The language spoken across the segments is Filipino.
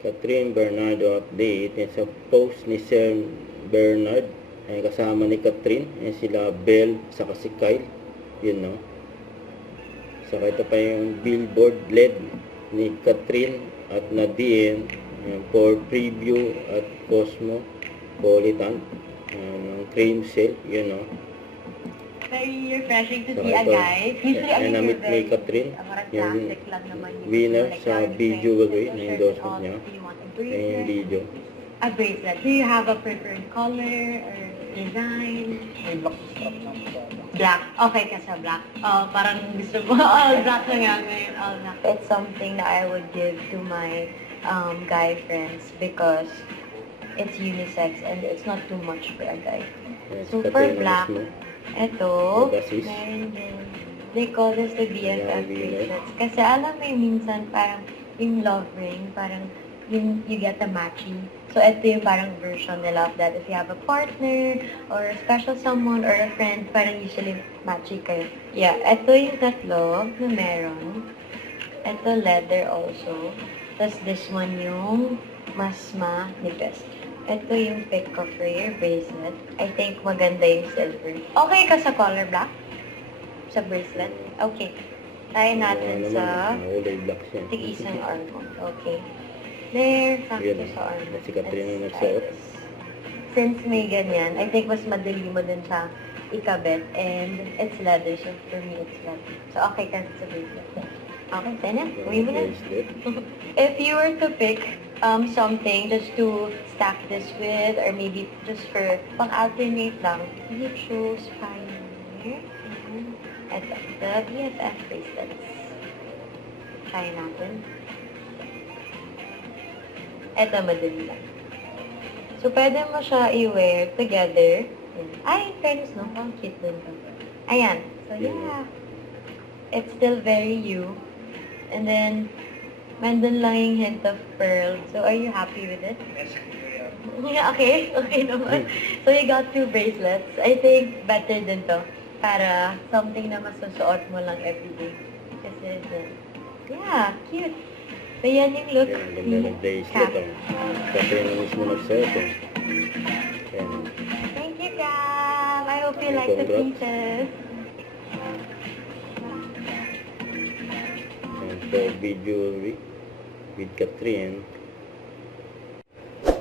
Catherine Bernardo update. Yan sa post ni Sir Bernard. Ay kasama ni Catherine. Yan sila Belle, saka si Kyle. Yun, no? Saka ito pa yung billboard LED ni Catherine at Nadine. Yan, for preview at Cosmopolitan. Ng cream sale. Yun, no? Very refreshing to So, see a ito, guy. Usually, I mean, namit you're ni very Catherine, yung classic lang naman yung winner like, sa you're video saying, jewelry your na shirt endorsement and all, niya. do you want a Ayun yung bracelet? video. A bracelet. Do you have a preferred color or design? Black. Okay ka sa black. Oh, parang gusto mo all black na nga ngayon. All black. It's something that I would give to my guy friends because it's unisex and it's not too much for a guy. Yes, Super Catherine black. mismo. Ito, Basis. meron din. They call this the BFF Yeah, bracelets. Kasi alam mo yung minsan parang yung love ring, parang you get a matching. So ito yung parang version nila of that. If you have a partner or a special someone or a friend, parang usually matching kayo. Yeah, ito yung tatlo na meron. Ito leather also. Tapos this one yung mas manifest. Ito yung pick of rare bracelet. I think maganda yung silver. Okay ka sa color black? Sa bracelet? Okay. Tayo natin sa Kulay black siya. tig-isang arm mo. Okay. There, sakto Yan. sa arm mo. Si Catherine ang Let's nagsuot. try this. Since may ganyan, I think mas madali mo din siya ikabit and it's leather. So for me, it's leather. So okay ka sa bracelet. Okay, tayo na. Uwi mo na. Bracelet. If you were to pick something just to stack this with or maybe just for pang-alternate lang, you choose Pioneer and ito, the BFF bracelets. Try natin. Ito, madali lang. So, pwede mo siya i-wear together. Ay, fairness, no? Ang cute din to. Ayan. So, yeah. It's still very you. And then, mandun lang yung hint of pearl. So, are you happy with it? Yeah, okay. Okay naman. So, you got 2 bracelets. I think better din to. Para something na masusuot mo lang everyday. Kasi, yeah, cute. So, yan yung look. Yan, ang ganda ng bracelet. Catherine ang mismo nagsuot. Yan. Thank you, Cam. I hope you like the Congrats. pieces. For video with Catherine.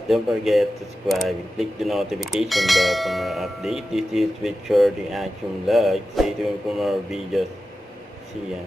Don't forget to subscribe and click the notification bell for more updates. This is Richard the Action Vlog. Stay tuned for more videos. See ya.